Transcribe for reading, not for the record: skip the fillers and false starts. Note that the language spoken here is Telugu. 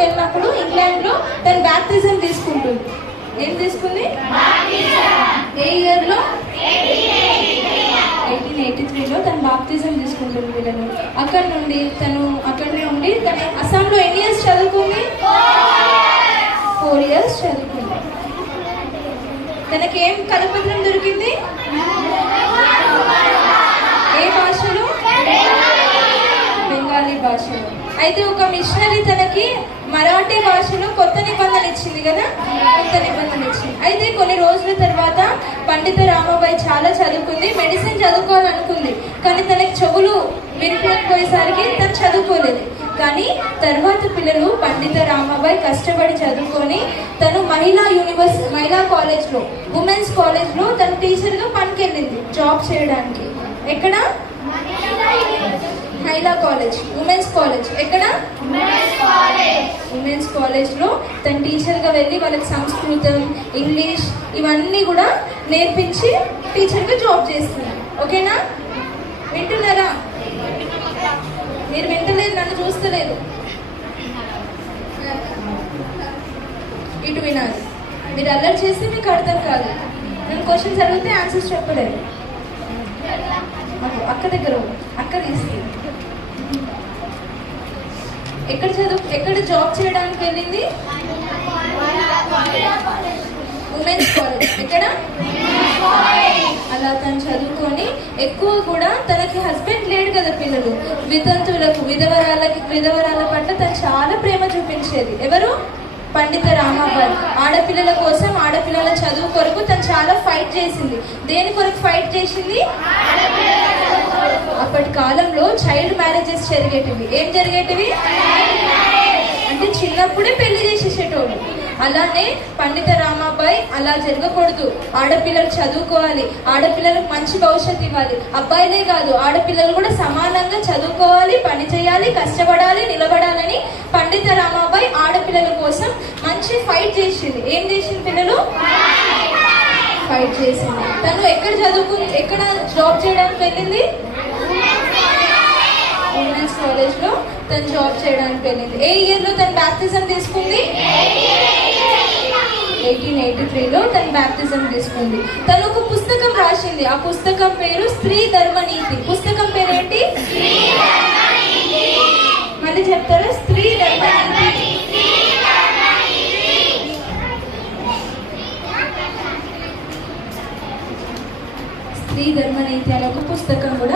వెళ్ళినప్పుడు ఇంగ్లాండ్ లో తన బ్యాప్టిజం తీసుకుంటుంది. ఏం తీసుకుంది? ఏ ఇయర్ లో? 1883లో తను బాప్తిజం తీసుకుంటుంది పిల్లలు. అక్కడ నుండి తను అస్సాంలో ఎన్ని ఇయర్స్ చదువుకుంది? 4 years చదువుకుంది. తనకి ఏం కరపత్రం దొరికింది? ఏ భాషలో? బెంగాలీ భాషలో. అయితే ఒక మిషనరీ తనకి మరాఠీ భాషలో కొత్త నిబంధన ఇచ్చింది కదా, కొత్త నిబంధన ఇచ్చింది. అయితే కొన్ని రోజుల తర్వాత పండిత రామాబాయి చాలా చదువుకుంది, మెడిసిన్ చదువుకోవాలనుకుంది. కానీ తనకి చెవులు వినిపోయేసరికి తను చదువుకోలేదు. కానీ తర్వాత పిల్లలు పండిత రామాబాయి కష్టపడి చదువుకొని తను మహిళా కాలేజ్లో, ఉమెన్స్ కాలేజ్లో తను టీచర్గా పనికెళ్ళింది జాబ్ చేయడానికి. ఎక్కడ? మహిళా కాలేజ్, ఉమెన్స్ కాలేజ్. ఎక్కడ? ఉమెన్స్ కాలేజ్లో తన టీచర్గా వెళ్ళి వాళ్ళకి సంస్కృతం, ఇంగ్లీష్ ఇవన్నీ కూడా నేర్పించి టీచర్గా జాబ్ చేస్తుంది. ఓకేనా? వింటున్నారా? మీరు వింటలేదు, నన్ను చూస్తలేదు. ఇటు వినాలి. మీరు అల్లరి చేస్తే మీకు అర్థం కాదు. నేను క్వశ్చన్స్ అడిగితే ఆన్సర్స్ చెప్పలేదు. అక్క దగ్గర అక్క తీసుకు. ఎక్కడ జాబ్ చేయడానికి వెళ్ళింది? Women's college. ఎక్కడ? అలా తను చదువుకొని ఎక్కువ కూడా తనకి హస్బెండ్ లేడు కదా, పిల్లలు వితంతువులకు విధవరాల పట్ల తను చాలా ప్రేమ చూపించేది. ఎవరు? పండిత రామాబాయి. ఆడపిల్లల కోసం, ఆడపిల్లల చదువు కొరకు తను చాలా ఫైట్ చేసింది. దేని కొరకు ఫైట్ చేసింది? అప్పటి కాలంలో చైల్డ్ మ్యారేజెస్ జరిగేటివి. ఏం జరిగేటివి? అంటే చిన్నప్పుడే పెళ్లి చేసేసేటోళ్ళు. అలానే పండిత రామాబాయి అలా జరగకూడదు, ఆడపిల్లలు చదువుకోవాలి, ఆడపిల్లలకు మంచి భవిష్యత్తు ఇవ్వాలి. అబ్బాయిలే కాదు, ఆడపిల్లలు కూడా సమానంగా చదువుకోవాలి, పని చేయాలి, కష్టపడాలి, నిలబడాలని పండిత రామాబాయి ఆడపిల్లల కోసం మంచి ఫైట్ చేసింది. ఏం చేసింది పిల్లలు? ఫైట్ చేసింది. తను ఎక్కడ జాబ్ చేయడానికి వెళ్ళింది? ఉమెన్స్ కాలేజ్ లో తను జాబ్ చేయడానికి వెళ్ళింది. ఏ ఇయర్ లో తను బాప్తిజం తీసుకుంది? 1883లో తను బాప్తిజం తీసుకుంది. తను ఒక పుస్తకం రాసింది. ఆ పుస్తకం పేరు స్త్రీ ధర్మనీతి. పుస్తకం పేరు ఏంటి? మళ్ళీ చెప్తారా? స్త్రీ ధర్మనీతి. స్త్రీ ధర్మనీతి అనే ఒక పుస్తకం కూడా